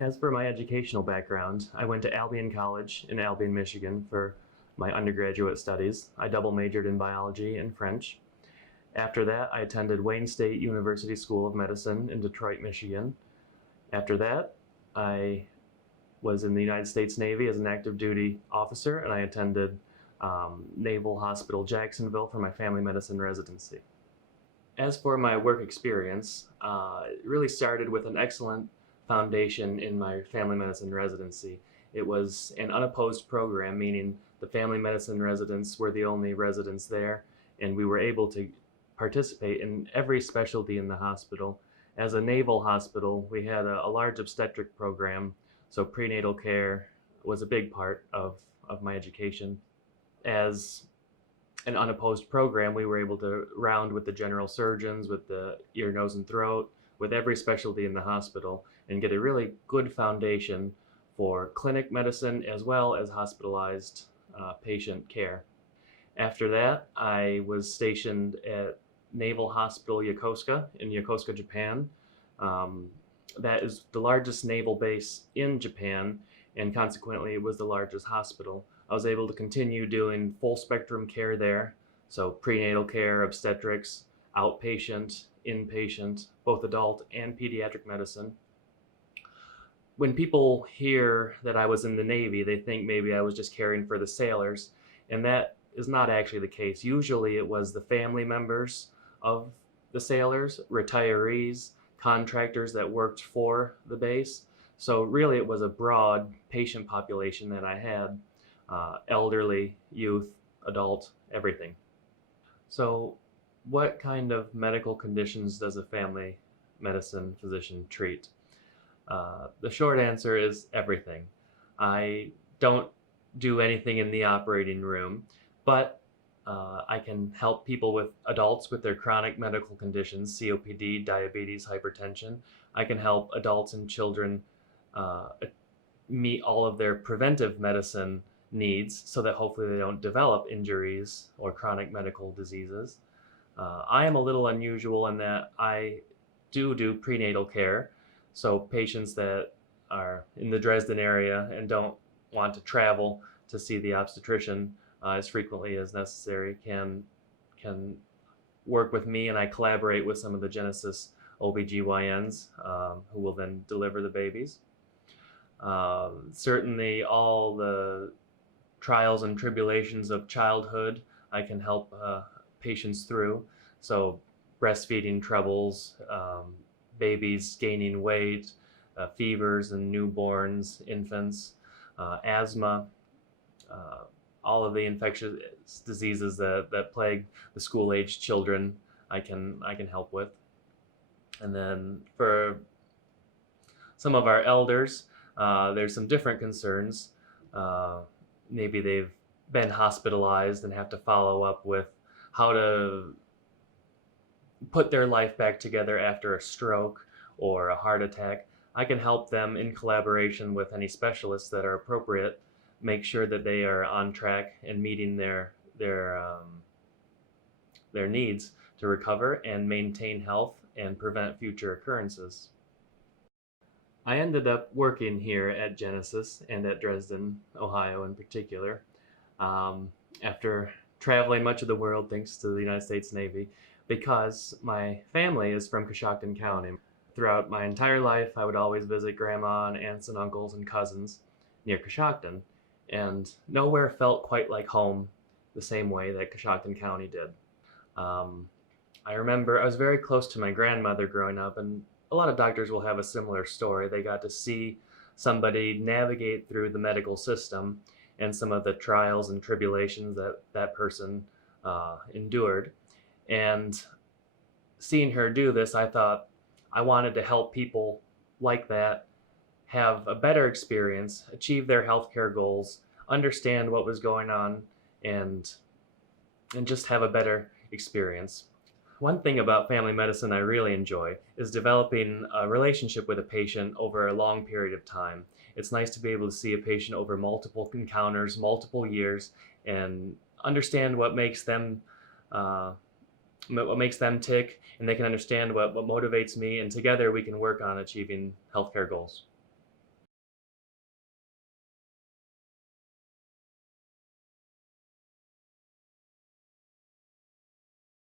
As for my educational background, I went to Albion College in Albion, Michigan for my undergraduate studies. I double majored in biology and French. After that, I attended Wayne State University School of Medicine in Detroit, Michigan. After that, I was in the United States Navy as an active duty officer, and I attended Naval Hospital Jacksonville for my family medicine residency. As for my work experience, it really started with an excellent foundation in my family medicine residency. It was an unopposed program, meaning the family medicine residents were the only residents there, and we were able to participate in every specialty in the hospital. As a naval hospital, we had a large obstetric program, so prenatal care was a big part of my education. As an unopposed program, we were able to round with the general surgeons, with the ear, nose, and throat, with every specialty in the hospital, and get a really good foundation for clinic medicine as well as hospitalized patient care. After that, I was stationed at Naval Hospital Yokosuka in Yokosuka, Japan. Um, that is the largest naval base in Japan, and consequently, it was the largest hospital. I was able to continue doing full spectrum care there, so prenatal care, obstetrics, outpatient, inpatient, both adult and pediatric medicine. When people hear that I was in the Navy, they think maybe I was just caring for the sailors, and that is not actually the case. Usually it was the family members of the sailors, retirees, contractors that worked for the base. So really it was a broad patient population that I had, elderly, youth, adult, everything. So what kind of medical conditions does a family medicine physician treat? The short answer is everything. I don't do anything in the operating room, but I can help people with adults with their chronic medical conditions, COPD, diabetes, hypertension. I can help adults and children meet all of their preventive medicine needs so that hopefully they don't develop injuries or chronic medical diseases. I am a little unusual in that I do prenatal care. So patients that are in the Dresden area and don't want to travel to see the obstetrician as frequently as necessary can work with me, and I collaborate with some of the Genesis OBGYNs who will then deliver the babies. Certainly all the trials and tribulations of childhood I can help patients through. So breastfeeding troubles, babies gaining weight, fevers and newborns, infants, asthma, all of the infectious diseases that plague the school-aged children, I can help with. And then for some of our elders, there's some different concerns. Maybe they've been hospitalized and have to follow up with how to put their life back together after a stroke or a heart attack. I can help them in collaboration with any specialists that are appropriate, make sure that they are on track and meeting their needs to recover and maintain health and prevent future occurrences. I ended up working here at Genesis and at Dresden, Ohio in particular, after traveling much of the world thanks to the United States Navy, because my family is from Coshocton County. Throughout my entire life, I would always visit grandma and aunts and uncles and cousins near Coshocton, and nowhere felt quite like home the same way that Coshocton County did. I remember I was very close to my grandmother growing up, and a lot of doctors will have a similar story. They got to see somebody navigate through the medical system and some of the trials and tribulations that that person endured. And seeing her do this, I thought I wanted to help people like that have a better experience, achieve their healthcare goals, understand what was going on, and just have a better experience. One thing about family medicine I really enjoy is developing a relationship with a patient over a long period of time. It's nice to be able to see a patient over multiple encounters, multiple years, and understand what makes them tick, and they can understand what motivates me, and together we can work on achieving healthcare goals.